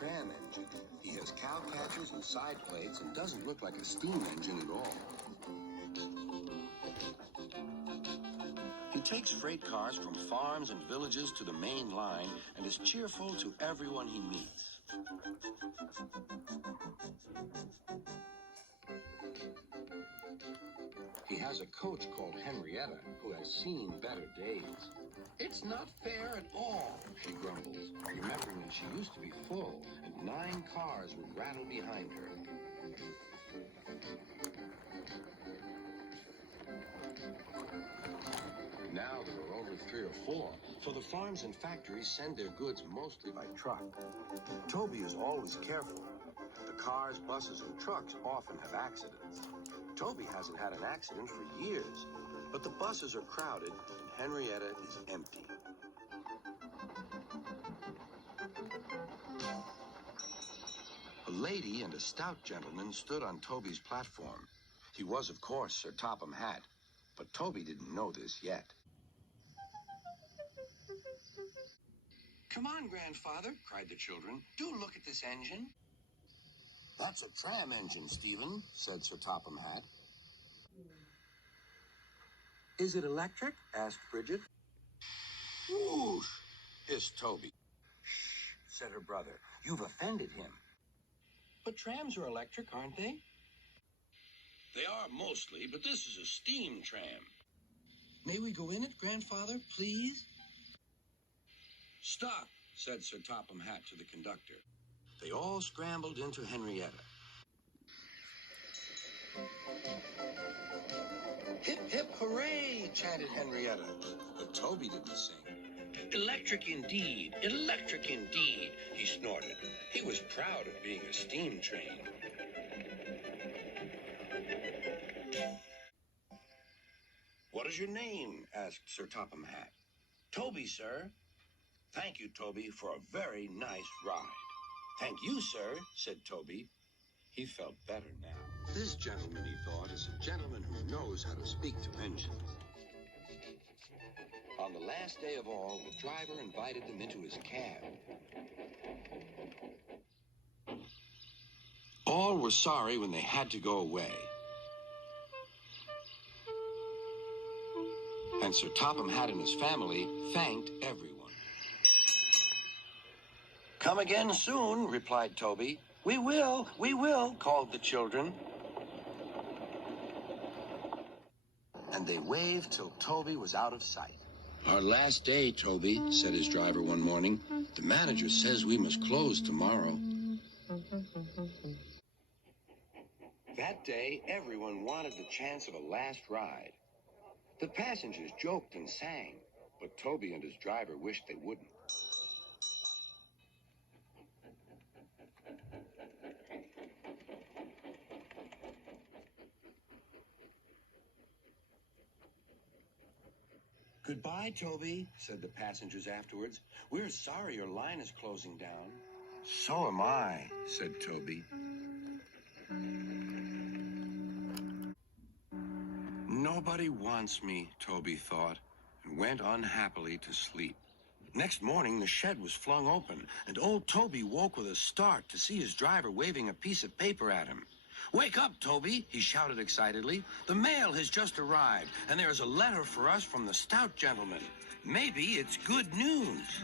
tram engine. He has cow catchers and side plates and doesn't look like a steam engine at all. He takes freight cars from farms and villages to the main line and is cheerful to everyone he meets. He has a coach called Henrietta who has seen better days. It's not fair at all, she grumbles, remembering that she used to be full and 9 cars would rattle behind her. Now there are only 3 or 4, for the farms and factories send their goods mostly by truck. Toby is always careful. The cars, buses, and trucks often have accidents. Toby hasn't had an accident for years, but the buses are crowded and Henrietta is empty. A lady and a stout gentleman stood on Toby's platform. He was, of course, Sir Topham Hatt, but Toby didn't know this yet. "Come on, Grandfather," cried the children. "Do look at this engine." "That's a tram engine, Stephen," said Sir Topham Hatt. "Is it electric?" asked Bridget. "Whoosh!" hissed Toby. "Shh," said her brother. "You've offended him." "But trams are electric, aren't they?" "They are mostly, but this is a steam tram." "May we go in it, Grandfather, please?" "Stop," said Sir Topham Hatt to the conductor. They all scrambled into Henrietta. "Hip, hip, hooray," chanted Henrietta, but Toby didn't sing. "Electric indeed, electric indeed," he snorted. He was proud of being a steam train. "What is your name?" asked Sir Topham Hatt. "Toby, sir." "Thank you, Toby, for a very nice ride." "Thank you, sir," said Toby. He felt better now. This gentleman, he thought, is a gentleman who knows how to speak to engines. On the last day of all, the driver invited them into his cab. All were sorry when they had to go away. And Sir Topham Hatt and his family thanked everyone. "Come again soon," replied Toby. We will, called the children. And they waved till Toby was out of sight. "Our last day, Toby," said his driver one morning. "The manager says we must close tomorrow." That day, everyone wanted the chance of a last ride. The passengers joked and sang, but Toby and his driver wished they wouldn't. "Goodbye, Toby," said the passengers afterwards. "We're sorry your line is closing down." "So am I," said Toby. Nobody wants me, Toby thought, and went unhappily to sleep. Next morning, the shed was flung open, and old Toby woke with a start to see his driver waving a piece of paper at him. "Wake up, Toby," he shouted excitedly. "The mail has just arrived, and there is a letter for us from the stout gentleman. Maybe it's good news."